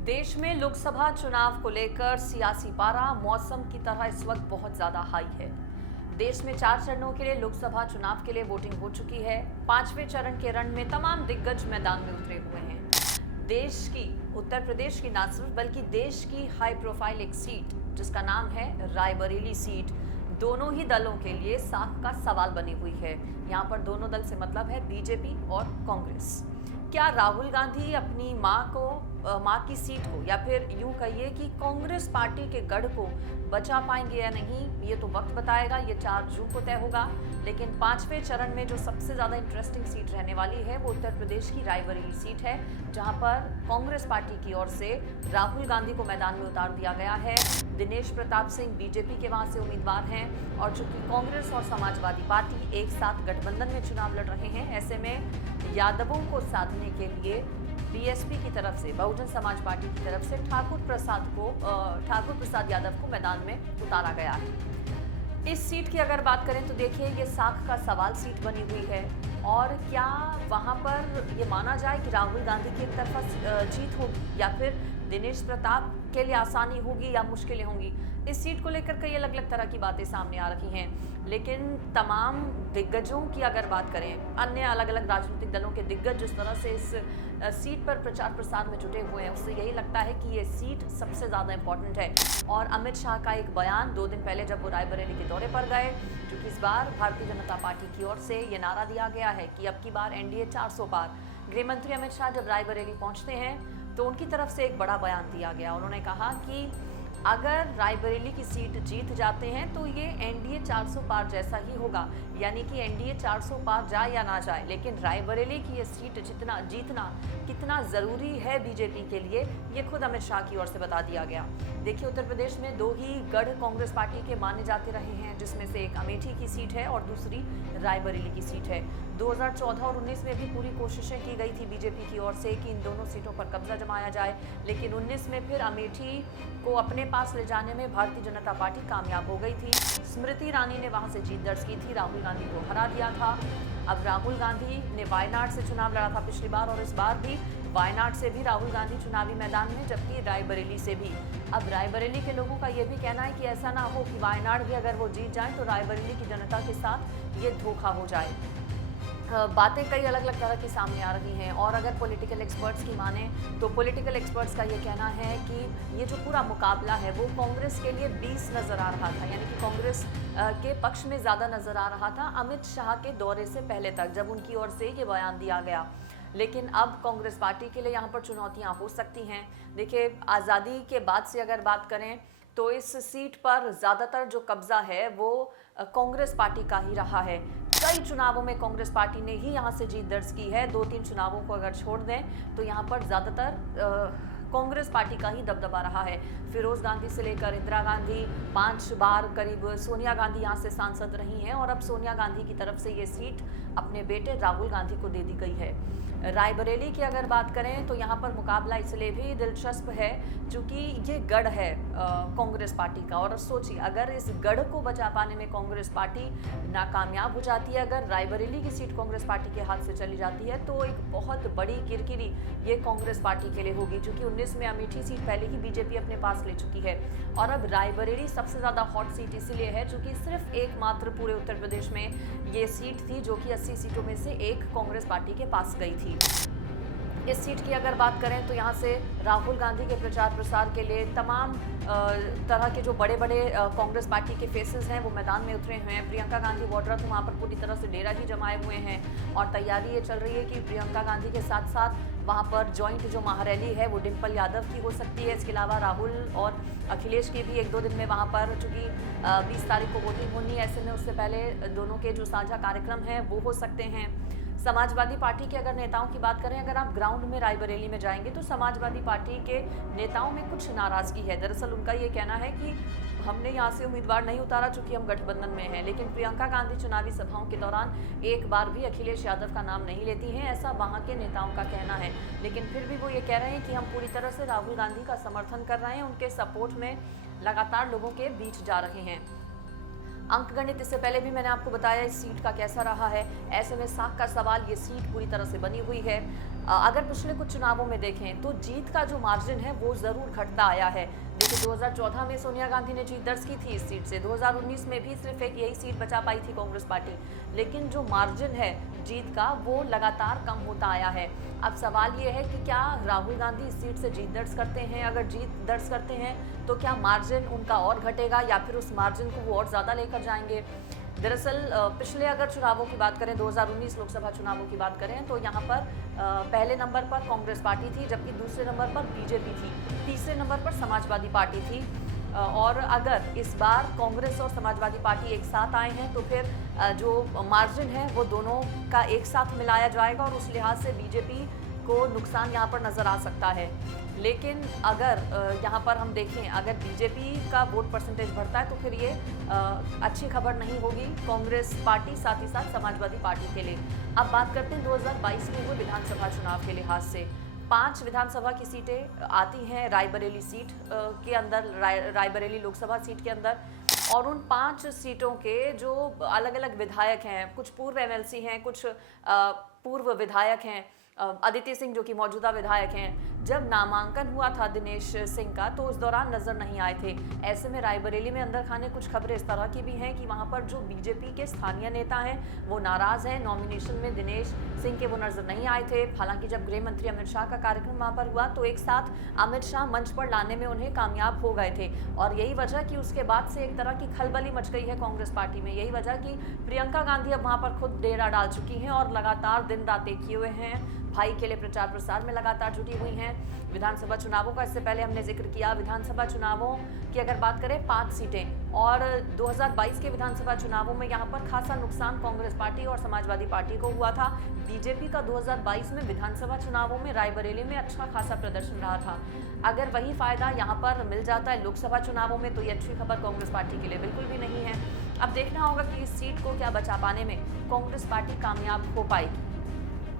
देश में लोकसभा चुनाव को लेकर सियासी पारा मौसम की तरह इस वक्त बहुत ज्यादा हाई है। देश में 4 चरणों के लिए लोकसभा चुनाव के लिए वोटिंग हो चुकी है। 5वें चरण के रण में तमाम दिग्गज मैदान में उतरे हुए हैं। देश की, उत्तर प्रदेश की ना सिर्फ बल्कि देश की हाई प्रोफाइल एक सीट जिसका नाम है रायबरेली सीट, दोनों ही दलों के लिए साख का सवाल बनी हुई है। यहाँ पर दोनों दल से मतलब है बीजेपी और कांग्रेस। क्या राहुल गांधी अपनी मां की सीट को या फिर यूं कहिए कि कांग्रेस पार्टी के गढ़ को बचा पाएंगे या नहीं, ये तो वक्त बताएगा। ये 4 जून को तय होगा। लेकिन 5वें चरण में जो सबसे ज्यादा इंटरेस्टिंग सीट रहने वाली है वो उत्तर प्रदेश की रायबरेली सीट है, जहां पर कांग्रेस पार्टी की ओर से राहुल गांधी को मैदान में उतार दिया गया है। दिनेश प्रताप सिंह बीजेपी के वहां से उम्मीदवार हैं और चूंकि कांग्रेस और समाजवादी पार्टी एक साथ गठबंधन में चुनाव लड़ रहे हैं, ऐसे में यादवों को साधने के लिए बीएसपी की तरफ से, बहुजन समाज पार्टी की तरफ से ठाकुर प्रसाद यादव को मैदान में उतारा गया है। इस सीट की अगर बात करें तो देखिए, ये साख का सवाल सीट बनी हुई है और क्या वहां पर ये माना जाए कि राहुल गांधी की एक तरफा जीत होगी या फिर दिनेश प्रताप के लिए आसानी होगी या मुश्किलें होंगी। इस सीट को लेकर कई अलग अलग तरह की बातें सामने आ रही हैं, लेकिन तमाम दिग्गजों की अगर बात करें, अन्य अलग अलग राजनीतिक दलों के दिग्गज जिस तरह से इस सीट पर प्रचार प्रसार में जुटे हुए हैं, उससे यही लगता है कि ये सीट सबसे ज़्यादा इंपॉर्टेंट है। और अमित शाह का एक बयान 2 दिन पहले जब वो रायबरेली के दौरे पर गए, क्योंकि इस बार भारतीय जनता पार्टी की ओर से ये नारा दिया गया है कि अब की बार एनडीए 400 पार। गृह मंत्री अमित शाह जब रायबरेली पहुंचते हैं तो उनकी तरफ से एक बड़ा बयान दिया गया। उन्होंने कहा कि अगर रायबरेली की सीट जीत जाते हैं तो ये एनडीए 400 पार जैसा ही होगा, यानी कि एनडीए 400 पार जाए या ना जाए, लेकिन रायबरेली की ये सीट जीतना कितना ज़रूरी है बीजेपी के लिए, ये खुद अमित शाह की ओर से बता दिया गया। देखिए, उत्तर प्रदेश में 2 ही गढ़ कांग्रेस पार्टी के माने जाते रहे हैं, जिसमें से एक अमेठी की सीट है और दूसरी रायबरेली की सीट है। 2014 और 19 में भी पूरी कोशिशें की गई थी बीजेपी की ओर से कि इन दोनों सीटों पर कब्जा जमाया जाए, लेकिन 19 में फिर अमेठी को अपने पास ले जाने में भारतीय जनता पार्टी कामयाब हो गई थी। स्मृति ईरानी ने वहां से जीत दर्ज की थी, राहुल गांधी को हरा दिया था। अब राहुल गांधी ने वायनाड से चुनाव लड़ा था पिछली बार और इस बार भी वायनाड से भी राहुल गांधी चुनावी मैदान में, जबकि रायबरेली से भी। अब रायबरेली के लोगों का ये भी कहना है कि ऐसा ना हो कि वायनाड भी अगर वो जीत जाए तो रायबरेली की जनता के साथ ये धोखा हो जाए। बातें कई अलग अलग तरह की सामने आ रही हैं और अगर पॉलिटिकल एक्सपर्ट्स की माने तो पॉलिटिकल एक्सपर्ट्स का ये कहना है कि ये जो पूरा मुकाबला है वो कांग्रेस के लिए 20 नज़र आ रहा था, यानी कि कांग्रेस के पक्ष में ज़्यादा नज़र आ रहा था अमित शाह के दौरे से पहले तक, जब उनकी ओर से ये बयान दिया गया। लेकिन अब कांग्रेस पार्टी के लिए यहाँ पर चुनौतियाँ हो सकती हैं। देखिए, आज़ादी के बाद से अगर बात करें तो इस सीट पर ज़्यादातर जो कब्जा है वो कांग्रेस पार्टी का ही रहा है। कई चुनावों में कांग्रेस पार्टी ने ही यहाँ से जीत दर्ज की है। 2-3 चुनावों को अगर छोड़ दें तो यहाँ पर ज़्यादातर कांग्रेस पार्टी का ही दबदबा रहा है। फिरोज गांधी से लेकर इंदिरा गांधी, 5 बार करीब सोनिया गांधी यहाँ से सांसद रही हैं और अब सोनिया गांधी की तरफ से ये सीट अपने बेटे राहुल गांधी को दे दी गई है। रायबरेली की अगर बात करें तो यहाँ पर मुकाबला इसलिए भी दिलचस्प है क्योंकि ये गढ़ है कांग्रेस पार्टी का। और सोचिए, अगर इस गढ़ को बचा पाने में कांग्रेस पार्टी नाकामयाब हो जाती है, अगर रायबरेली की सीट कांग्रेस पार्टी के हाथ से चली जाती है तो एक बहुत बड़ी किरकिरी ये कांग्रेस पार्टी के लिए होगी, क्योंकि 19 में अमेठी सीट पहले ही बीजेपी अपने पास ले चुकी है और अब रायबरेली सबसे ज़्यादा हॉट सीट इसलिए है क्योंकि सिर्फ एकमात्र पूरे उत्तर प्रदेश में ये सीट थी जो कि 80 सीटों में से एक कांग्रेस पार्टी के पास गई थी। इस सीट की अगर बात करें तो यहाँ से राहुल गांधी के प्रचार प्रसार के लिए तमाम तरह के जो बड़े बड़े कांग्रेस पार्टी के फेसेस हैं वो मैदान में उतरे हुए हैं। प्रियंका गांधी वाड्रा तो वहाँ पर पूरी तरह से डेरा ही जमाए हुए हैं और तैयारी ये चल रही है कि प्रियंका गांधी के साथ साथ वहाँ पर जॉइंट जो महारैली है वो डिम्पल यादव की हो सकती है। इसके अलावा राहुल और अखिलेश की भी 1-2 दिन में वहाँ पर, चूँकि 20 तारीख को वोटिंग होनी है, ऐसे में उससे पहले दोनों के जो साझा कार्यक्रम हैं वो हो सकते हैं। समाजवादी पार्टी के अगर नेताओं की बात करें, अगर आप ग्राउंड में रायबरेली में जाएंगे तो समाजवादी पार्टी के नेताओं में कुछ नाराज़गी है। दरअसल उनका ये कहना है कि हमने यहाँ से उम्मीदवार नहीं उतारा चूंकि हम गठबंधन में हैं, लेकिन प्रियंका गांधी चुनावी सभाओं के दौरान एक बार भी अखिलेश यादव का नाम नहीं लेती हैं, ऐसा वहाँ के नेताओं का कहना है। लेकिन फिर भी वो ये कह रहे हैं कि हम पूरी तरह से राहुल गांधी का समर्थन कर रहे हैं, उनके सपोर्ट में लगातार लोगों के बीच जा रहे हैं। अंकगणित इससे पहले भी मैंने आपको बताया इस सीट का कैसा रहा है। ऐसे में साख का सवाल, ये सीट पूरी तरह से बनी हुई है। अगर पिछले कुछ चुनावों में देखें तो जीत का जो मार्जिन है वो ज़रूर घटता आया है। देखिए 2014 में सोनिया गांधी ने जीत दर्ज की थी इस सीट से, 2019 में भी सिर्फ एक यही सीट बचा पाई थी कांग्रेस पार्टी, लेकिन जो मार्जिन है जीत का वो लगातार कम होता आया है। अब सवाल ये है कि क्या राहुल गांधी इस सीट से जीत दर्ज करते हैं? अगर जीत दर्ज करते हैं तो क्या मार्जिन उनका और घटेगा या फिर उस मार्जिन को वो और ज़्यादा लेकर जाएंगे? दरअसल पिछले अगर चुनावों की बात करें, 2019 लोकसभा चुनावों की बात करें, तो यहाँ पर पहले नंबर पर कांग्रेस पार्टी थी, जबकि दूसरे नंबर पर बीजेपी थी, तीसरे नंबर पर समाजवादी पार्टी थी। और अगर इस बार कांग्रेस और समाजवादी पार्टी एक साथ आए हैं तो फिर जो मार्जिन है वो दोनों का एक साथ मिलाया जाएगा और उस लिहाज से बीजेपी को नुकसान यहाँ पर नज़र आ सकता है। लेकिन अगर यहाँ पर हम देखें, अगर बीजेपी का वोट परसेंटेज बढ़ता है तो फिर ये अच्छी खबर नहीं होगी कांग्रेस पार्टी, साथ ही साथ समाजवादी पार्टी के लिए। अब बात करते हैं 2022 में हुए विधानसभा चुनाव के लिहाज से। 5 विधानसभा की सीटें आती हैं रायबरेली सीट के अंदर, रायबरेली लोकसभा सीट के अंदर, और उन 5 सीटों के जो अलग अलग विधायक हैं, कुछ पूर्व एमएलसी हैं, कुछ पूर्व विधायक हैं, अदिति सिंह जो कि मौजूदा विधायक हैं, जब नामांकन हुआ था दिनेश सिंह का तो उस दौरान नजर नहीं आए थे। ऐसे में रायबरेली में अंदर खाने कुछ खबरें इस तरह की भी हैं कि वहां पर जो बीजेपी के स्थानीय नेता हैं वो नाराज हैं, नॉमिनेशन में दिनेश सिंह के वो नजर नहीं आए थे। हालांकि जब गृह मंत्री अमित शाह का कार्यक्रम वहां पर हुआ तो एक साथ अमित शाह मंच पर लाने में उन्हें कामयाब हो गए थे, और यही वजह कि उसके बाद से एक तरह की खलबली मच गई है कांग्रेस पार्टी में। यही वजह कि प्रियंका गांधी अब वहां पर खुद डेरा डाल चुकी हैं और लगातार दिन रात एक किए हुए हैं, भाई के लिए प्रचार प्रसार में लगातार जुटी हुई हैं। विधानसभा चुनावों का इससे पहले हमने जिक्र किया। विधानसभा चुनावों की अगर बात करें, 5 सीटें, और 2022 के विधानसभा चुनावों में यहाँ पर खासा नुकसान कांग्रेस पार्टी और समाजवादी पार्टी को हुआ था। बीजेपी का 2022 में विधानसभा चुनावों में रायबरेली में अच्छा खासा प्रदर्शन रहा था। अगर वही फायदा यहाँ पर मिल जाता है लोकसभा चुनावों में तो ये अच्छी खबर कांग्रेस पार्टी के लिए बिल्कुल भी नहीं है। अब देखना होगा कि इस सीट को क्या बचा पाने में कांग्रेस पार्टी कामयाब हो पाएगी।